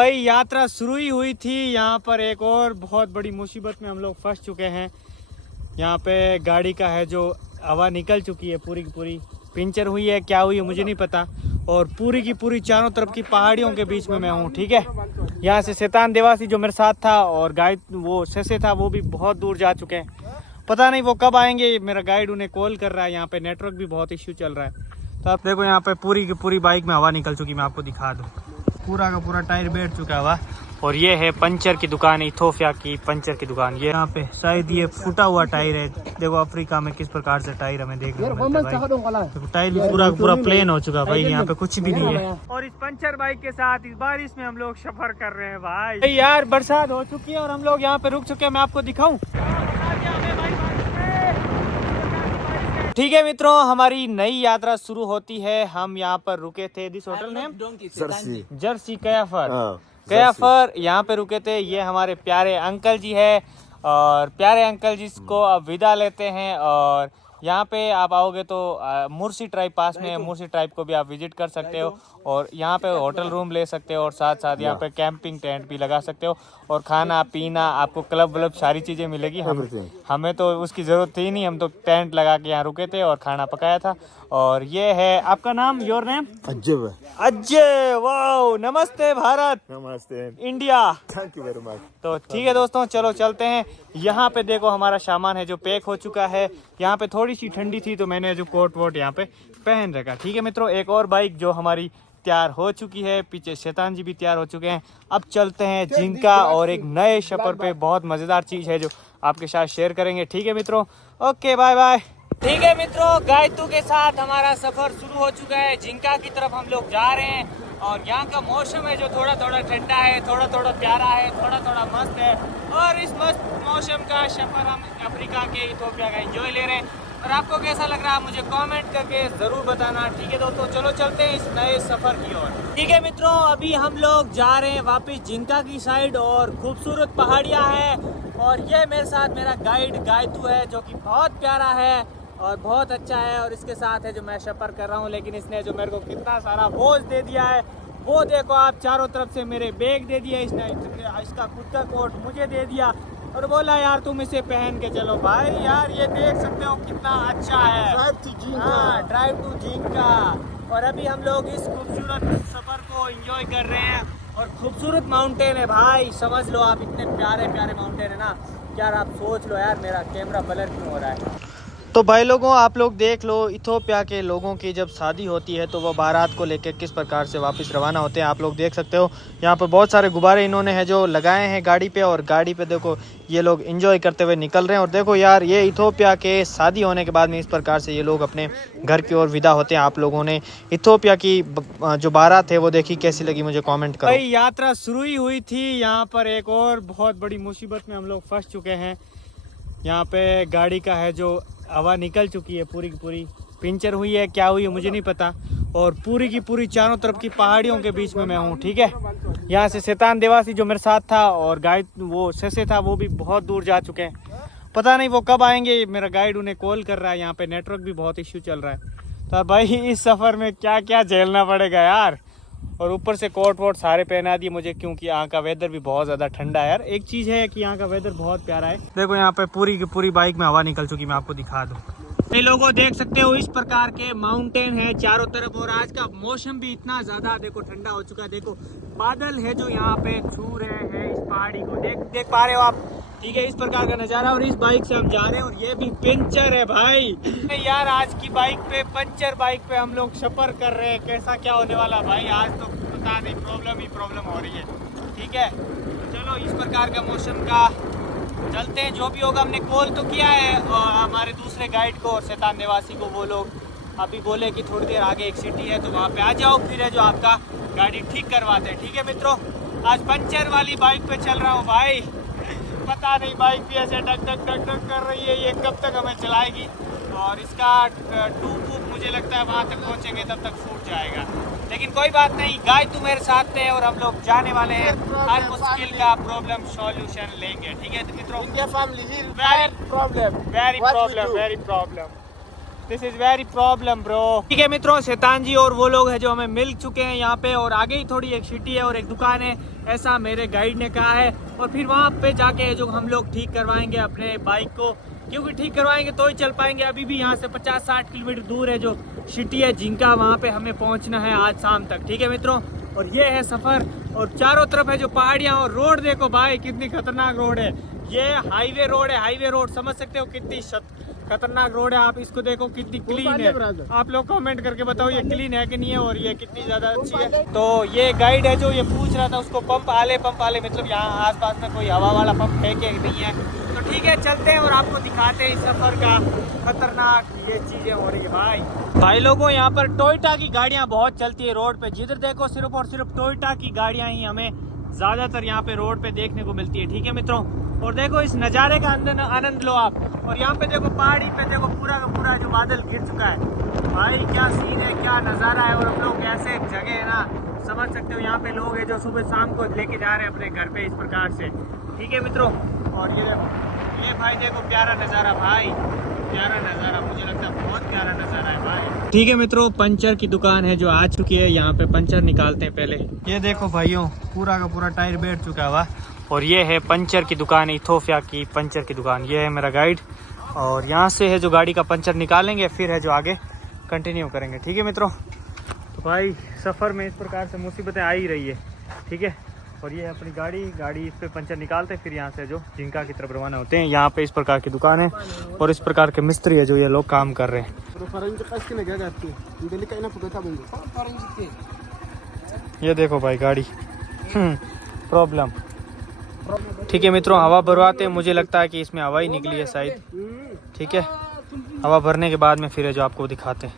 भाई यात्रा शुरू ही हुई थी, यहाँ पर एक और बहुत बड़ी मुसीबत में हम लोग फंस चुके हैं। यहाँ पे गाड़ी का है जो हवा निकल चुकी है, पूरी की पूरी पंचर हुई है, क्या हुई है मुझे नहीं पता। और पूरी की पूरी चारों तरफ की पहाड़ियों के बीच में मैं हूँ, ठीक है। यहाँ से शैतान देवासी जो मेरे साथ था और गाइड वो शशे था, वो भी बहुत दूर जा चुके हैं। पता नहीं वो कब आएंगे। मेरा गाइड उन्हें कॉल कर रहा है, यहाँ पे नेटवर्क भी बहुत इश्यू चल रहा है। तो आप देखो यहाँ पे पूरी की पूरी बाइक में हवा निकल चुकी, मैं आपको दिखा दूँ। पूरा का पूरा टायर बैठ चुका हुआ। और ये है पंचर की दुकान, इथोपिया की पंचर की दुकान। ये यहाँ पे शायद ये फूटा हुआ टायर है। देखो अफ्रीका में किस प्रकार से टायर हमें देखने को मिलता है भाई। देखो टायर भी पूरा पूरा प्लेन हो चुका भाई, यहाँ पे कुछ भी नहीं है। और इस पंचर बाइक के साथ इस बारिश में हम लोग सफर कर रहे हैं भाई। यार बरसात हो चुकी है और हम लोग यहाँ पे रुक चुके हैं, मैं आपको दिखाऊं। ठीक है मित्रों, हमारी नई यात्रा शुरू होती है। हम यहाँ पर रुके थे, दिस होटल नेम जर्सी कयाफर, यहाँ पे रुके थे। ये हमारे प्यारे अंकल जी है और प्यारे अंकल जी को अब विदा लेते हैं। और यहाँ पे आप आओगे तो मुर्सी ट्राइब पास में है, मुर्सी ट्राइब को भी आप विजिट कर सकते हो। और यहाँ पे होटल रूम ले सकते हो और साथ साथ यहाँ पे कैंपिंग टेंट भी लगा सकते हो। और खाना पीना आपको क्लब व्लब सारी चीज़ें मिलेगी। हमें तो उसकी ज़रूरत थी नहीं, हम तो टेंट लगा के यहाँ रुके थे और खाना पकाया था। और ये है आपका नाम, your name? Ajay. Ajay, wow, नमस्ते भारत, नमस्ते India. Thank you very much. तो ठीक है दोस्तों, चलो चलते हैं। यहाँ पे देखो हमारा सामान है जो पैक हो चुका है। यहाँ पे थोड़ी सी ठंडी थी तो मैंने जो कोट वोट यहाँ पे पहन रखा। ठीक है मित्रों, एक और बाइक जो हमारी तैयार हो चुकी है, पीछे शैतान जी भी तैयार हो चुके हैं। अब चलते हैं जिंका और एक नए सफर पे। बहुत मजेदार चीज है जो आपके साथ शेयर करेंगे। ठीक है मित्रों, ओके बाय बाय। ठीक है मित्रों, गायतू के साथ हमारा सफर शुरू हो चुका है। जिंका की तरफ हम लोग जा रहे हैं। और यहाँ का मौसम है जो थोड़ा थोड़ा ठंडा है, थोड़ा थोड़ा प्यारा है, थोड़ा थोड़ा मस्त है। और इस मस्त मौसम का सफर हम अफ्रीका के इथोपिया का एंजॉय ले रहे हैं। और आपको कैसा लग रहा है मुझे कमेंट करके जरूर बताना। ठीक है दोस्तों, चलो चलते हैं इस नए सफर की ओर। ठीक है मित्रों, अभी हम लोग जा रहे हैं वापस जिंका की साइड और खूबसूरत पहाड़ियाँ हैं। और ये मेरे साथ मेरा गाइड गायतू है जो कि बहुत प्यारा है और बहुत अच्छा है। और इसके साथ है जो मैं सफर कर रहा हूँ, लेकिन इसने जो मेरे को कितना सारा बोझ दे दिया है वो देखो आप। चारों तरफ से मेरे बैग दे दिया इसने, इसका खुद का कोट मुझे दे दिया और बोला यार तुम इसे पहन के चलो। भाई यार ये देख सकते हो कितना अच्छा है, ड्राइव टू जिंका। और अभी हम लोग इस खूबसूरत सफर को एंजॉय कर रहे हैं। और खूबसूरत माउंटेन है भाई, समझ लो आप, इतने प्यारे प्यारे माउंटेन है ना यार। आप सोच लो यार, मेरा कैमरा ब्लर क्यों हो रहा है। तो भाई लोगों, आप लोग देख लो, इथोपिया के लोगों की जब शादी होती है तो वो बारात को लेकर किस प्रकार से वापस रवाना होते हैं। आप लोग देख सकते हो यहाँ पर बहुत सारे गुब्बारे इन्होंने है जो लगाए हैं गाड़ी पे। और गाड़ी पे देखो ये लोग एंजॉय करते हुए निकल रहे हैं। और देखो यार, ये इथोपिया के शादी होने के बाद में इस प्रकार से ये लोग अपने घर की ओर विदा होते हैं। आप लोगों ने इथोपिया की जो बारात है वो देखी, कैसी लगी मुझे कॉमेंट करो। भाई यात्रा शुरू ही हुई थी, यहाँ पर एक और बहुत बड़ी मुसीबत में हम लोग फंस चुके हैं। यहाँ पे गाड़ी का है जो हवा निकल चुकी है, पूरी की पूरी पंचर हुई है, क्या हुई है मुझे नहीं पता। और पूरी की पूरी चारों तरफ की पहाड़ियों के बीच में मैं हूँ, ठीक है। यहाँ से शैतान देवासी जो मेरे साथ था और गाइड वो शशे था, वो भी बहुत दूर जा चुके हैं। पता नहीं वो कब आएंगे। मेरा गाइड उन्हें कॉल कर रहा है, यहाँ पे नेटवर्क भी बहुत इश्यू चल रहा है। तो भाई इस सफ़र में क्या क्या झेलना पड़ेगा यार। और ऊपर से कोट वोट सारे पहना दिए मुझे, क्योंकि यहाँ का वेदर भी बहुत ज़्यादा ठंडा है यार। एक चीज़ है कि यहाँ का वेदर बहुत प्यारा है। देखो यहाँ पे पूरी की पूरी बाइक में हवा निकल चुकी, मैं आपको दिखा दूँ। ये लोगों देख सकते हो इस प्रकार के माउंटेन है चारों तरफ। और आज का मौसम भी इतना ज़्यादा देखो ठंडा हो चुका है। देखो बादल है जो यहाँ पे छू रहे हैं इस पहाड़ी को, देख पा रहे हो आप। ठीक है, इस प्रकार का नज़ारा। और इस बाइक से हम जा रहे हैं और ये भी पंचर है भाई। यार आज की बाइक पे, पंचर बाइक पे हम लोग सफर कर रहे हैं। कैसा क्या होने वाला भाई, आज तो पता नहीं, प्रॉब्लम ही प्रॉब्लम हो रही है। ठीक है, चलो इस प्रकार का मौसम का चलते हैं। जो भी होगा, हमने कॉल तो किया है और हमारे दूसरे गाइड को और शैतान निवासी को। वो लोग अभी बोले कि थोड़ी देर आगे एक सिटी है तो वहाँ पे आ जाओ, फिर है जो आपका गाड़ी ठीक करवाते हैं। ठीक है मित्रों, आज पंचर वाली बाइक पे चल रहा हूँ भाई। पता नहीं बाइक भी ऐसे डक डक डक डक कर रही है, ये कब तक हमें चलाएगी। और इसका ट्यूब मुझे लगता है वहाँ तक पहुँचेंगे तब तक फूट जाएगा। लेकिन कोई बात नहीं, गाइड तू मेरे साथ थे और हम लोग जाने वाले हैं। हर मुश्किल का प्रॉब्लम सॉल्यूशन लेंगे। ठीक है मित्रों, very problem this is very problem bro. ठीक है मित्रों, शैतान जी और वो लोग हैं जो हमें मिल चुके हैं यहाँ पे। और आगे ही थोड़ी एक सिटी है और एक दुकान है ऐसा मेरे गाइड ने कहा है। और फिर वहाँ पे जाके जो हम लोग ठीक करवाएंगे अपने बाइक को, क्योंकि ठीक करवाएंगे तो ही चल पाएंगे। अभी भी यहाँ से 50-60 किलोमीटर दूर है जो सिटी है जिनका, वहाँ पे हमें पहुँचना है आज शाम तक। ठीक है मित्रों, और ये है सफ़र। और चारों तरफ है जो पहाड़ियाँ, और रोड देखो भाई कितनी खतरनाक रोड है। ये हाईवे रोड है, हाईवे रोड समझ सकते हो कितनी खतरनाक रोड है। आप इसको देखो कितनी क्लीन है। आप लोग कमेंट करके बताओ ये क्लीन है कि नहीं है, और ये कितनी ज्यादा अच्छी है। तो ये गाइड है जो ये पूछ रहा था उसको पंप आले मतलब यहाँ आसपास में कोई हवा वाला पंप है कि नहीं है। तो ठीक है चलते हैं और आपको दिखाते हैं इस सफर का खतरनाक ये चीजें हो रही है। भाई लोगों यहाँ पर टोयोटा की गाड़ियाँ बहुत चलती है रोड पे, जिधर देखो सिर्फ और सिर्फ टोयोटा की गाड़ियाँ ही हमें ज्यादातर यहाँ पे रोड पे देखने को मिलती है। ठीक है मित्रों, और देखो इस नज़ारे का आनंद लो आप। और यहाँ पे देखो पहाड़ी पे देखो पूरा का पूरा जो बादल गिर चुका है। भाई क्या सीन है, क्या नज़ारा है। और हम लोग ऐसे जगह है ना, समझ सकते हो यहाँ पे लोग हैं जो सुबह शाम को लेके जा रहे हैं अपने घर पे इस प्रकार से। ठीक है मित्रों, और ये देखो ये भाई देखो प्यारा नज़ारा, भाई प्यारा नज़ारा, मुझे लगता है बहुत प्यारा नज़ारा है भाई। ठीक है मित्रों, पंचर की दुकान है जो आ चुकी है, यहाँ पे पंचर निकालते हैं पहले। ये देखो भाइयों पूरा का पूरा टायर बैठ चुका हुआ। और ये है पंचर की दुकान, इथोपिया की पंचर की दुकान। ये है मेरा गाइड, और यहाँ से है जो गाड़ी का पंचर निकालेंगे, फिर है जो आगे कंटिन्यू करेंगे। ठीक है मित्रों, तो भाई सफ़र में इस प्रकार से मुसीबतें आ ही रही है। ठीक है, और ये है अपनी गाड़ी इस पे पंचर निकालते हैं, फिर यहाँ से जो जिंका की तरफ रवाना होते हैं। यहाँ पे इस प्रकार की दुकान है और इस प्रकार के मिस्त्री है जो ये लोग काम कर रहे हैं। ये देखो भाई गाड़ी प्रॉब्लम। ठीक है मित्रों, हवा भरवाते हैं, मुझे लगता है कि इसमें हवा ही निकली है शायद। ठीक है, हवा भरने के बाद में फिर है जो आपको दिखाते हैं।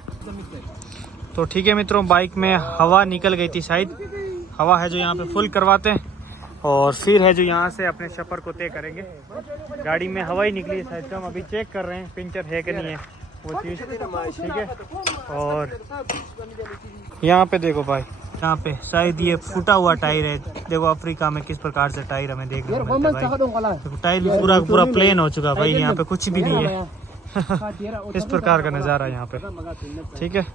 तो ठीक है मित्रों, बाइक में हवा निकल गई थी शायद, हवा है जो यहाँ पे फुल करवाते हैं और फिर है जो यहाँ से अपने सफ़र को तय करेंगे। गाड़ी में हवा ही निकली है शायद, तो हम अभी चेक कर रहे हैं पंचर है कि नहीं है वो चीज़। ठीक है, और यहाँ पे देखो भाई, यहाँ पे शायद ये फूटा हुआ टायर है। देखो अफ्रीका में किस प्रकार से टायर हमें देखने को मिलता है भाई। देखो टायर भी पूरा प्लेन हो चुका भाई, यहाँ पे कुछ भी नहीं है। इस प्रकार का नज़ारा यहाँ पे। ठीक है,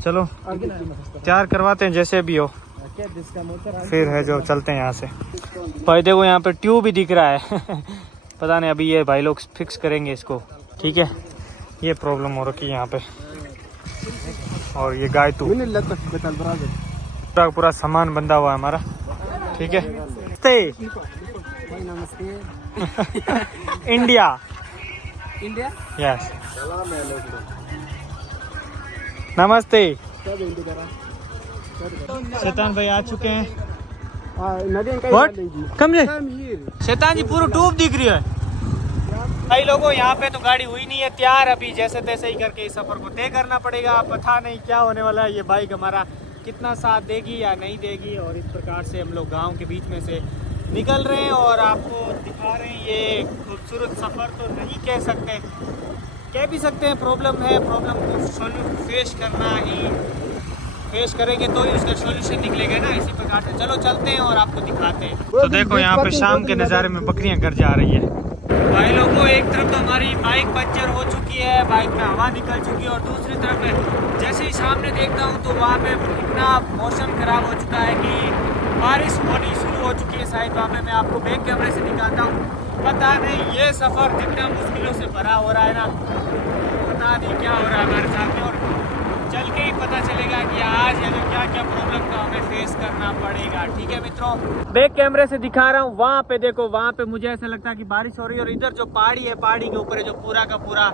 चलो तैयार करवाते हैं जैसे भी हो, फिर है जो चलते हैं यहाँ से। भाई देखो यहाँ पे ट्यूब भी दिख रहा है पता नहीं अभी ये भाई लोग फिक्स करेंगे इसको। ठीक है, ये प्रॉब्लम हो रखी है यहाँ पे। और ये गाय तो पूरा सामान बंधा हुआ है हमारा। ठीक है, इंडिया यस, नमस्ते। शैतान भाई आ चुके हैं। कम शैतान जी पूरा टूब दिख रही है भाई लोगों। यहाँ पे तो गाड़ी हुई नहीं है तैयार, अभी जैसे तैसे ही करके इस सफर को तय करना पड़ेगा। पता नहीं क्या होने वाला है, ये बाइक हमारा कितना साथ देगी या नहीं देगी। और इस प्रकार से हम लोग गांव के बीच में से निकल रहे हैं और आपको दिखा रहे हैं। ये खूबसूरत सफ़र तो नहीं कह सकते, कह भी सकते हैं प्रॉब्लम है। प्रॉब्लम को फेस करेंगे तो ही उसका सॉल्यूशन निकलेगा ना, इसी प्रकार से। चलो चलते हैं और आपको दिखाते हैं। तो देखो यहाँ पे शाम के नज़ारे में बकरियाँ घर जा रही है भाई लोगों। एक तरफ तो हमारी बाइक पंचर हो चुकी है, बाइक में हवा निकल चुकी है, और दूसरी तरफ जैसे ही सामने देखता हूँ तो वहाँ पे इतना मौसम खराब हो चुका है कि बारिश होनी शुरू हो चुकी है शायद। वहाँ पे मैं आपको बैक कैमरे से दिखाता हूँ। पता नहीं ये सफ़र जितना मुश्किलों से भरा हो रहा है ना, पता नहीं क्या हो रहा है हमारे साथ में। और चल के ही पता चलेगा कि आज ये जो क्या क्या प्रॉब्लम का हमें फेस करना पड़ेगा। ठीक है मित्रों, बैक कैमरे से दिखा रहा हूँ। वहाँ पे देखो, वहाँ पे मुझे ऐसा लगता है कि बारिश हो रही है, और इधर जो पहाड़ी है, पहाड़ी के ऊपर है जो पूरा का पूरा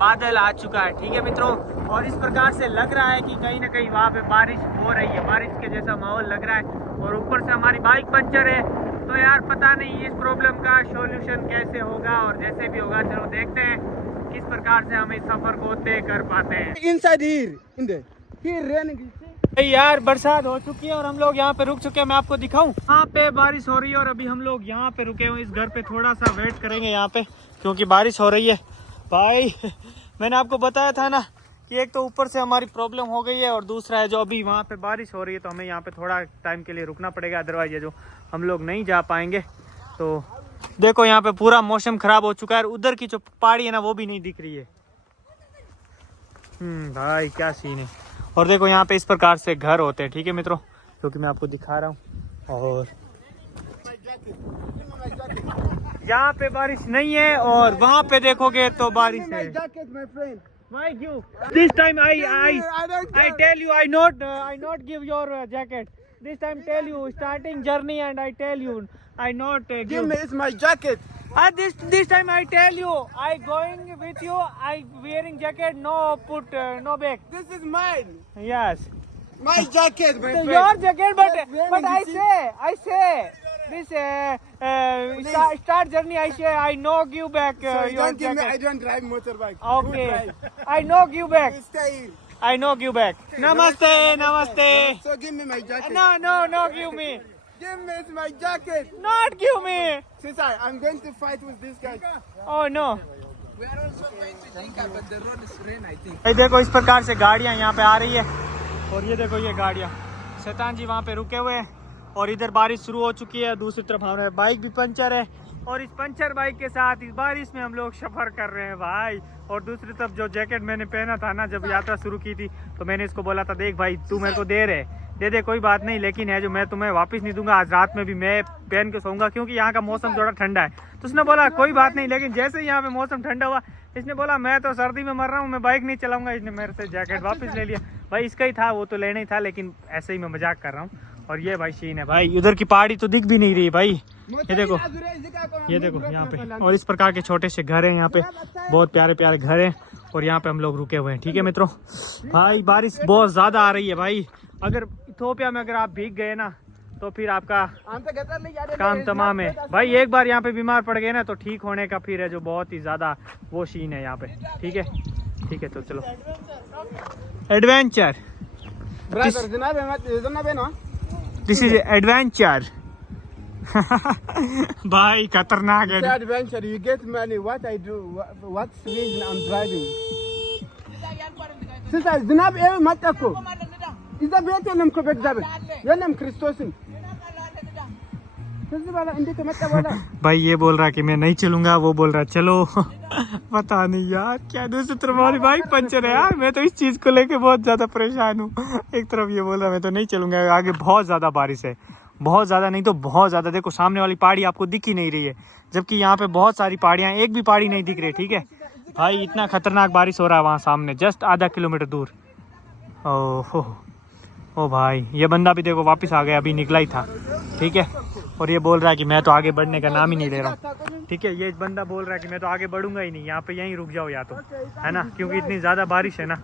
बादल आ चुका है। ठीक है मित्रों, और इस प्रकार से लग रहा है कि कहीं ना कहीं वहाँ पे बारिश हो रही है, बारिश के जैसा माहौल लग रहा है। और ऊपर से हमारी बाइक पंचर है, तो यार पता नहीं इस प्रॉब्लम का सॉल्यूशन कैसे होगा। और जैसे भी होगा चलो देखते हैं किस प्रकार से हम इस सफर को तय कर पाते हैं। यार बरसात हो चुकी है और हम लोग यहाँ पे रुक चुके हैं। मैं आपको दिखाऊं, यहाँ पे बारिश हो रही है और अभी हम लोग यहाँ पे रुके हुए। इस घर पे थोड़ा सा वेट करेंगे यहाँ पे, क्योंकि बारिश हो रही है भाई। मैंने आपको बताया था ना कि एक तो ऊपर से हमारी प्रॉब्लम हो गई है, और दूसरा है जो अभी वहाँ पे बारिश हो रही है, तो हमें यहाँ पे थोड़ा टाइम के लिए रुकना पड़ेगा, अदरवाइज ये जो हम लोग नहीं जा पाएंगे। तो देखो यहाँ पे पूरा मौसम खराब हो चुका है, उधर की जो पहाड़ी है ना वो भी नहीं दिख रही है। भाई क्या सीन है। और देखो यहाँ पे इस प्रकार से घर होते हैं। ठीक है मित्रों, जो कि मैं आपको दिखा रहा हूँ। और यहाँ पे बारिश नहीं है और वहाँ पे देखोगे तो बारिश है। Why you? This time I tell you I not give your jacket. This time tell you starting journey and I tell you I not give me it's my jacket. This time I tell you I going with you I wearing jacket no put no bag. This is mine. Yes. My jacket, my friend. Your jacket, but I say this start journey. I say I no give back So your don't give me. jacket. I don't drive motorbike. Okay, I no give back. You stay here. I no give back. Namaste, namaste. So give me my jacket. No, give me. Give me it's my jacket. Not give me. Sister, I'm going to fight with this guy. Oh no. We are also going to Jinka, but the road is rain, I think. ये देखो इस प्रकार से गाड़ियाँ यहाँ पे आ रही है और ये देखो ये गाड़ियाँ शैतान जी वहाँ पे रुके हुए हैं और इधर बारिश शुरू हो चुकी है। दूसरी तरफ हमारे बाइक भी पंचर है और इस पंचर बाइक के साथ इस बारिश में हम लोग सफर कर रहे हैं भाई। और दूसरी तरफ जो जैकेट मैंने पहना था ना जब यात्रा शुरू की थी तो मैंने इसको बोला था देख भाई तू मेरे को दे दे कोई बात नहीं, लेकिन है जो मैं तुम्हें वापस नहीं दूंगा, आज रात में भी मैं पहन के सोऊंगा क्योंकि यहाँ का मौसम थोड़ा ठंडा है। तो उसने बोला कोई बात नहीं, लेकिन जैसे ही यहाँ पे मौसम ठंडा हुआ इसने बोला मैं तो सर्दी में मर रहा हूँ, मैं बाइक नहीं चलाऊंगा। इसने मेरे से जैकेट वापस ले लिया। भाई इसका ही था, वो तो लेना ही था, लेकिन ऐसे ही मैं मजाक कर रहा हूँ। और ये भाई सीन है भाई, उधर की पहाड़ी तो दिख भी नहीं रही भाई। ये देखो यहाँ पे, और इस प्रकार के छोटे से घर हैं यहाँ पे, बहुत प्यारे प्यारे घर हैं और यहाँ पे हम लोग रुके हुए हैं। ठीक है मित्रों, भाई बारिश बहुत ज्यादा आ रही है भाई। अगर इथोपिया में अगर आप भीग गए ना तो फिर आपका काम तमाम है भाई। एक बार यहाँ पे बीमार पड़ गए ना तो ठीक होने का फिर है जो बहुत ही ज्यादा वो सीन है यहाँ पे। ठीक है तो चलो एडवेंचर, दिस इज एडवेंचर। भाई खतरनाक है adventure. You get money. What I do? What's reason I'm driving? Sister, zinab ewe matako. Iza bete nam ko bet zabe. Yanam Christosin. भाई ये बोल रहा कि मैं नहीं चलूंगा, वो बोल रहा चलो। पता नहीं यार क्या। दूसरी तरफ हमारी बाइक पंचर है यार। मैं तो इस चीज को लेके बहुत ज्यादा परेशान हूँ। एक तरफ ये बोल रहा मैं तो नहीं चलूंगा, आगे बहुत ज्यादा बारिश है, बहुत ज्यादा नहीं तो बहुत ज्यादा। देखो सामने वाली पहाड़ी आपको दिख ही नहीं रही है, जबकि यहाँ पे बहुत सारी पहाड़ियाँ, एक भी पहाड़ी नहीं दिख रही। ठीक है भाई, इतना खतरनाक बारिश हो रहा है वहाँ सामने, जस्ट आधा किलोमीटर दूर। ओ भाई, ये बंदा भी देखो वापस आ गया, अभी निकला ही था। ठीक है, और ये बोल रहा है कि मैं तो आगे बढ़ने का नाम ही नहीं ले रहा। ठीक है, ये बंदा बोल रहा है कि मैं तो आगे बढ़ूंगा ही नहीं, यहाँ पे यहीं रुक जाओ या तो, है ना, क्योंकि इतनी ज़्यादा बारिश है ना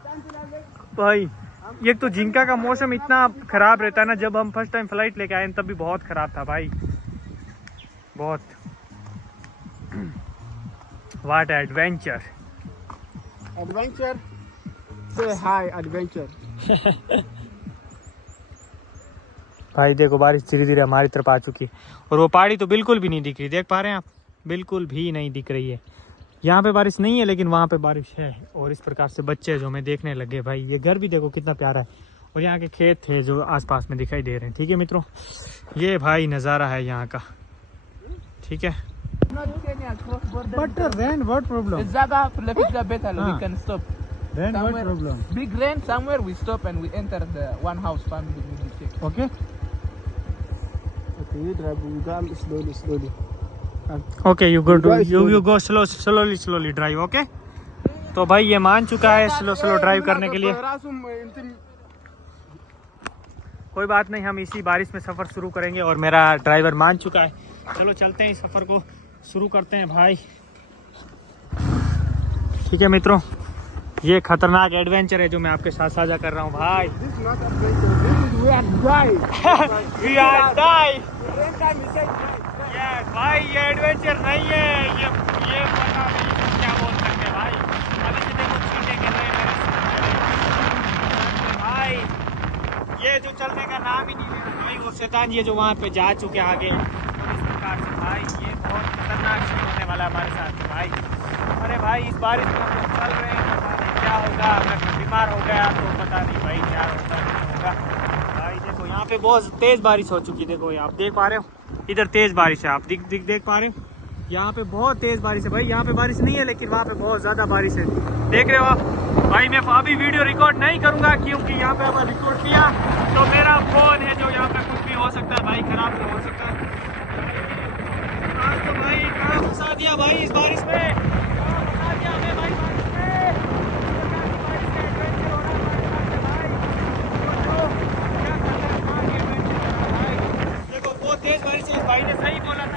भाई। एक तो जिंका का मौसम इतना ख़राब रहता है ना, जब हम फर्स्ट टाइम फ्लाइट लेके आए तब भी बहुत ख़राब था भाई, बहुत। व्हाट एडवेंचर, एडवेंचर से हाय एडवेंचर। भाई देखो बारिश धीरे धीरे हमारी तरफ आ चुकी है और वो पहाड़ी तो बिल्कुल भी नहीं दिख रही, देख पा रहे हैं आप, बिल्कुल भी नहीं दिख रही है। यहाँ पे बारिश नहीं है लेकिन वहाँ पे बारिश है। और इस प्रकार से बच्चे जो हमें देखने लगे भाई, ये घर भी देखो कितना प्यारा है और यहाँ के खेत थे जो आसपास में दिखाई दे रहे हैं। ठीक है मित्रों, ये भाई नज़ारा है यहाँ का। ठीक है, But rain, what problem? It's better. We can stop. Rain, what Somewhere, problem? big rain somewhere, we stop and we enter the one house family. We will check. Okay. Okay, you drive. You go slowly. Okay you go slowly drive. Okay, तो भाई ये मान चुका है slow drive करने के लिए। कोई बात नहीं, हम इसी बारिश में सफ़र शुरू करेंगे और मेरा ड्राइवर मान चुका है। चलो चलते हैं, इस सफ़र को शुरू करते हैं भाई। ठीक है मित्रों, ये खतरनाक एडवेंचर है जो मैं आपके साथ साझा कर रहा हूँ भाई। We are die. Yes, भाई ये एडवेंचर नहीं है, ये पता नहीं क्या बोल सकते हैं भाई। अभी से देखो छींटे गिर रहे हैं भाई, ये जो चलने का नाम ही नहीं ले रहा भाई। वो शैतान ये जो वहाँ पे जा चुके आगे, और इस प्रकार से भाई ये बहुत खतरनाक चीज होने वाला है हमारे साथ भाई। अरे भाई इस बारिश में हम लोग चल रहे हैं, पता नहीं क्या होगा, अगर बीमार हो गया तो पता नहीं भाई क्या होगा नहीं होगा भाई। देखो यहाँ पे बहुत तेज बारिश हो चुकी है, देखो आप देख पा रहे हो, इधर तेज बारिश है, आप देख पा रहे हो, यहाँ पे बहुत तेज बारिश है भाई। यहाँ पे बारिश नहीं है लेकिन वहाँ पे बहुत ज्यादा बारिश है, देख रहे हो आप भाई। मैं अभी वीडियो रिकॉर्ड नहीं करूंगा क्योंकि यहाँ पे अगर रिकॉर्ड किया तो मेरा फोन है जो यहाँ पे कुछ भी हो सकता है भाई, खराब भी हो सकता है।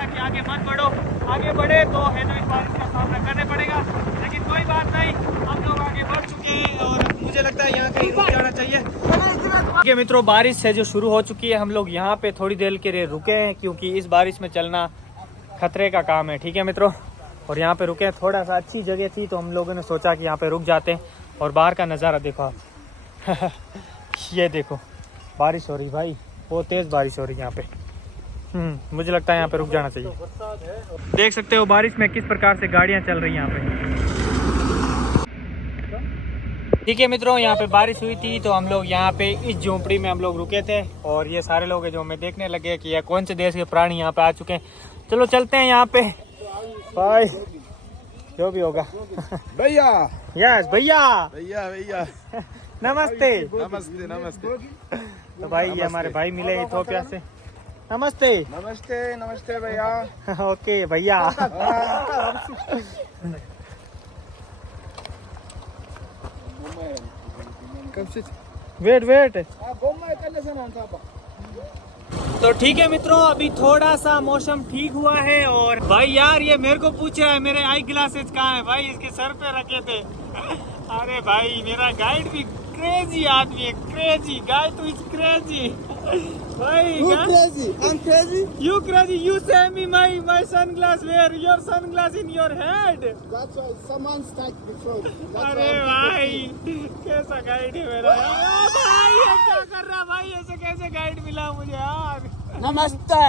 कि आगे मत बढ़ो, आगे बढ़े तो है जो इस बारिश का सामना करने पड़ेगा, लेकिन कोई बात नहीं, हम लोग आगे बढ़ चुके हैं और मुझे लगता है यहाँ कहीं रुक जाना चाहिए। ठीक है मित्रों, बारिश है जो शुरू हो चुकी है, हम लोग यहाँ पे थोड़ी देर के लिए रुके हैं क्योंकि इस बारिश में चलना खतरे का काम है। ठीक है मित्रों, और यहाँ पे रुके हैं, थोड़ा सा अच्छी जगह थी तो हम लोगों ने सोचा कि यहाँ पे रुक जाते हैं। और बाहर का नज़ारा देखो आप ये देखो बारिश हो रही भाई, बहुत तेज़ बारिश हो रही है यहाँ पे। मुझे लगता है यहाँ पे रुक जाना चाहिए। देख सकते हो बारिश में किस प्रकार से गाड़ियाँ चल रही हैं यहाँ पे। ठीक है मित्रों, यहाँ पे बारिश हुई थी तो हम लोग यहाँ पे इस झोंपड़ी में हम लोग रुके थे और ये सारे लोग हैं जो हमें देखने लगे कि ये कौन से देश के प्राणी यहाँ पे आ चुके हैं। चलो चलते हैं यहाँ पे भाई, जो भी होगा। भैया यस भैया, भैया भैया नमस्ते। नमस्ते नमस्ते। तो भाई ये हमारे भाई मिले इथोपिया से। नमस्ते नमस्ते नमस्ते भैया। ओके भैया। Wait wait. तो ठीक है मित्रों, अभी थोड़ा सा मौसम ठीक हुआ है और भाई यार ये मेरे को पूछ रहा है मेरे आई ग्लासेस कहाँ है, भाई इसके सर पे रखे थे। अरे भाई मेरा गाइड भी क्रेजी आदमी है, क्रेजी गाइड तो इज क्रेजी भाई। crazy? I'm crazy? You crazy? You say me my sunglass, where your sunglass in your head? That's why someone stuck before. अरे भाई कैसा गाइड है मेरा यार। भाई ये क्या कर रहा है भाई, ऐसे कैसे गाइड मिला मुझे यार। नमस्ते।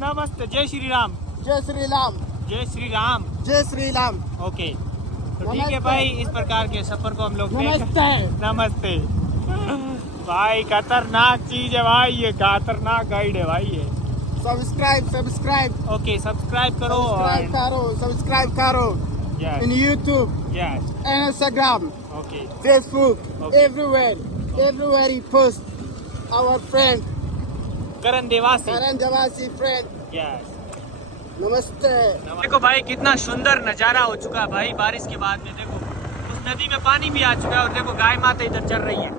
नमस्ते, जय श्री राम। जय श्री राम। जय श्री राम। जय श्री राम। ओके तो ठीक है भाई, इस प्रकार के सफर को हम लोग नमस्ते। नमस्ते भाई, खतरनाक चीज है भाई, ये खतरनाक गाइड है भाई ये। सब्सक्राइब ओके सब्सक्राइब करो सब्सक्राइब करो yes in YouTube, yes Instagram, okay Facebook, Okay. everywhere he post our friend Karan Dewasi Karan Devasi friend. Yes. नमस्ते। देखो भाई कितना सुंदर नजारा हो चुका है भाई बारिश के बाद में। देखो उस नदी में पानी भी आ चुका है और देखो गाय माता इधर चल रही है।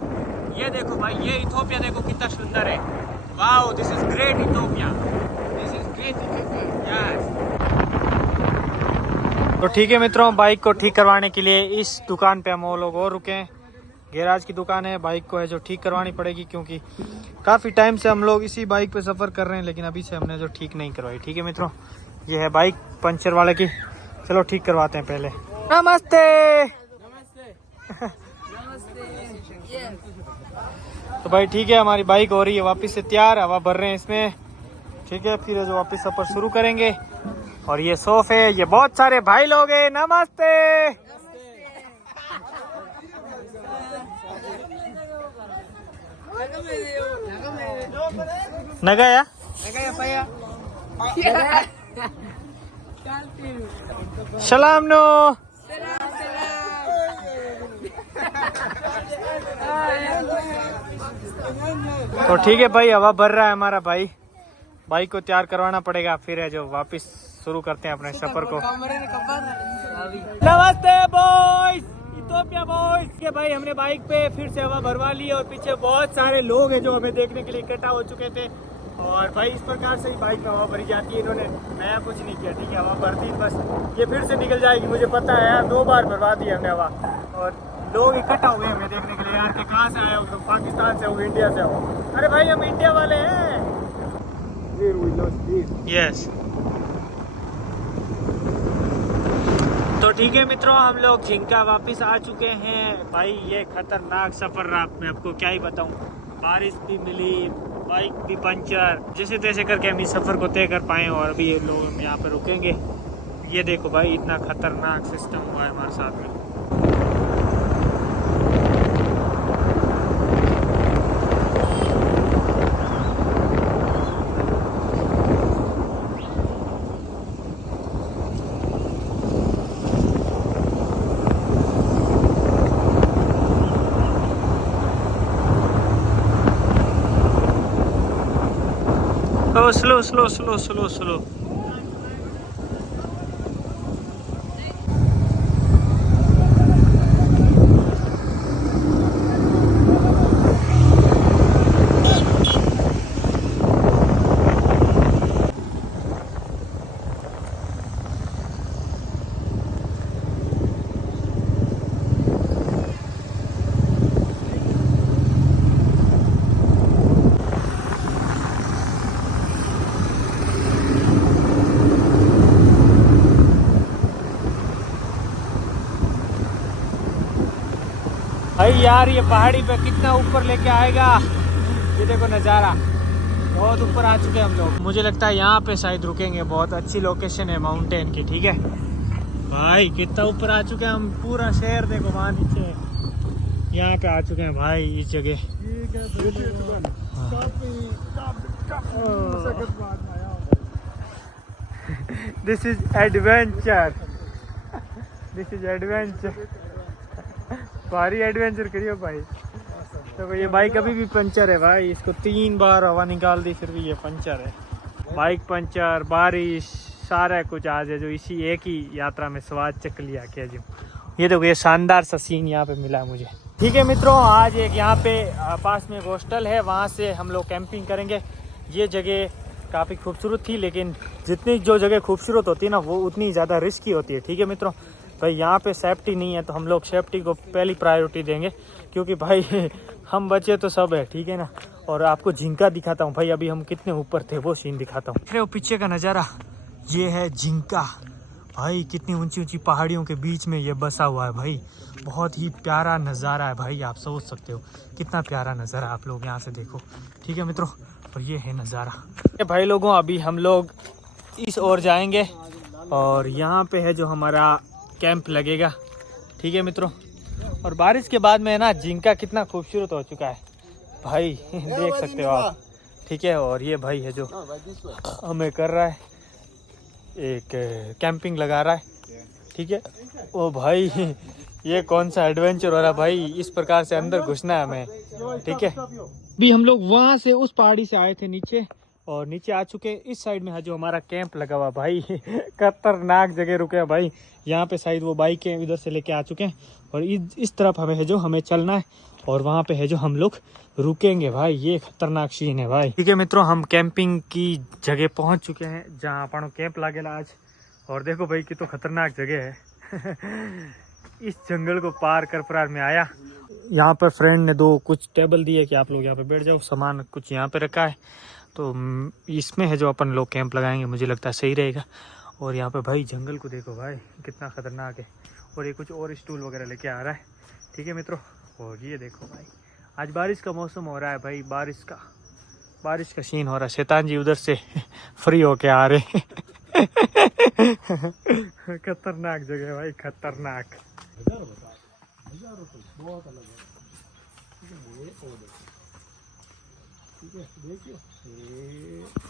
ये देखो भाई, ये इथोपिया देखो कितना सुंदर है। Wow, this is great Ethiopia, this is great Ethiopia. Yes. तो ठीक है मित्रों, बाइक को ठीक करवाने के लिए इस दुकान पे हम वो लोग और रुके हैं। गैराज की दुकान है, बाइक को है जो ठीक करवानी पड़ेगी क्योंकि काफ़ी टाइम से हम लोग इसी बाइक पे सफ़र कर रहे हैं, लेकिन अभी से हमने जो ठीक नहीं करवाई। ठीक है मित्रों, ये है बाइक पंचर वाले की, चलो ठीक करवाते हैं पहले। नमस्ते। तो भाई ठीक है, हमारी बाइक हो रही है वापस से तैयार, हवा भर रहे हैं इसमें। ठीक है, फिर जो वापस सफर शुरू करेंगे। और ये सोफे, ये बहुत सारे भाई लोग हैं। नमस्ते। नगाया सलाम नो। तो ठीक है भाई, हवा भर रहा है हमारा भाई, बाइक को तैयार करवाना पड़ेगा, फिर है जो वापस शुरू करते हैं अपने सफर को। नमस्ते बॉयज, इथोपिया बॉयज। ये भाई हमने बाइक पे फिर से हवा भरवा ली और पीछे बहुत सारे लोग हैं जो हमें देखने के लिए इकट्ठा हो चुके थे। और भाई इस प्रकार से ही बाइक में हवा भरी जाती है, इन्होंने नया कुछ नहीं किया। ठीक है, हवा भरती बस ये फिर से निकल जाएगी, मुझे पता है यार, 2 बार भरवा दी हमने हवा। और लोग इकट्ठा हुए हमें देखने के लिए यार कि कहाँ से आए हो, तुम पाकिस्तान से हो, इंडिया से हो। अरे भाई हम इंडिया वाले हैं। यस। तो ठीक है मित्रों, हम लोग झिंका वापस आ चुके हैं। भाई ये खतरनाक सफर रहा, मैं आपको क्या ही बताऊं। बारिश भी मिली, बाइक भी पंचर, जैसे तैसे करके हम इस सफर को तय कर पाए और अभी ये लोग हम यहाँ पे रुकेंगे। ये देखो भाई, इतना खतरनाक सिस्टम हुआ है हमारे साथ में। Oh, slow, slow, slow, slow, slow. भाई यार ये पहाड़ी पे कितना ऊपर लेके आएगा, ये देखो नज़ारा। बहुत ऊपर आ चुके हैं हम लोग। मुझे लगता है यहाँ पे शायद रुकेंगे, बहुत अच्छी लोकेशन है माउंटेन की। ठीक है भाई, कितना ऊपर आ चुके हैं हम, पूरा शहर देखो वहाँ नीचे, यहाँ पे आ चुके हैं भाई इस जगह। This is adventure, this is adventure. भारी एडवेंचर करियो भाई। तो ये बाइक अभी भी पंचर है भाई, इसको 3 बार हवा निकाल दी फिर भी ये पंचर है। बाइक पंचर, बारिश, सारा कुछ आज है जो इसी एक ही यात्रा में स्वाद चख लिया क्या जो। ये देखो ये शानदार सा सीन यहाँ पे मिला मुझे। ठीक है मित्रों, आज एक यहाँ पे पास में एक हॉस्टल है, वहाँ से हम लोग कैंपिंग करेंगे। ये जगह काफ़ी खूबसूरत थी, लेकिन जितनी जो जगह खूबसूरत होती है ना वो उतनी ज़्यादा रिस्की होती है। ठीक है मित्रों, भाई यहाँ पे सेफ्टी नहीं है तो हम लोग सेफ्टी को पहली प्रायोरिटी देंगे, क्योंकि भाई हम बचे तो सब है। ठीक है ना। और आपको झिंका दिखाता हूँ भाई, अभी हम कितने ऊपर थे वो सीन दिखाता हूँ। वो पीछे का नज़ारा ये है झिंका भाई, कितनी ऊंची ऊंची पहाड़ियों के बीच में ये बसा हुआ है भाई। बहुत ही प्यारा नज़ारा है भाई, आप सोच सकते हो कितना प्यारा नज़ारा, आप लोग यहाँ से देखो। ठीक है मित्रों, और ये है नज़ारा। भाई लोगों, अभी हम लोग इस ओर जाएंगे और यहाँ पे है जो हमारा कैंप लगेगा। ठीक है मित्रों, और बारिश के बाद में ना झिंका कितना खूबसूरत हो चुका है भाई, देख सकते हो आप। ठीक है, और ये भाई है जो हमें कर रहा है, एक कैंपिंग लगा रहा है। ठीक है, ओ भाई ये कौन सा एडवेंचर हो रहा है भाई, इस प्रकार से अंदर घुसना है हमें। ठीक है, अभी हम लोग वहाँ से उस पहाड़ी से आए थे नीचे, और नीचे आ चुके हैं। इस साइड में है जो हमारा कैंप लगा हुआ भाई खतरनाक जगह रुके हैं भाई। यहाँ पे शायद वो बाइकें इधर से लेके आ चुके हैं, और इस तरफ हमें है जो हमें चलना है, और वहाँ पे है जो हम लोग रुकेंगे भाई। ये खतरनाक सीन है भाई। ठीक है मित्रों, हम कैंपिंग की जगह पहुँच चुके हैं जहाँ अपन कैंप लागेला आज। और देखो भाई कि तो खतरनाक जगह है इस जंगल को पार कर पार में आया। यहाँ पर फ्रेंड ने 2 कुछ टेबल दिए कि आप लोग यहाँ पे बैठ जाओ, सामान कुछ यहाँ पे रखा है, तो इसमें है जो अपन लोग कैंप लगाएंगे, मुझे लगता है सही रहेगा। और यहाँ पे भाई जंगल को देखो भाई कितना खतरनाक है, और ये कुछ और स्टूल वगैरह लेके आ रहा है। ठीक है मित्रों, और ये देखो भाई आज बारिश का मौसम हो रहा है भाई, बारिश का सीन हो रहा है। शैतान जी उधर से फ्री होके आ रहे खतरनाक जगह भाई, खतरनाक। बहुत अलग है। ठीक है, देखिए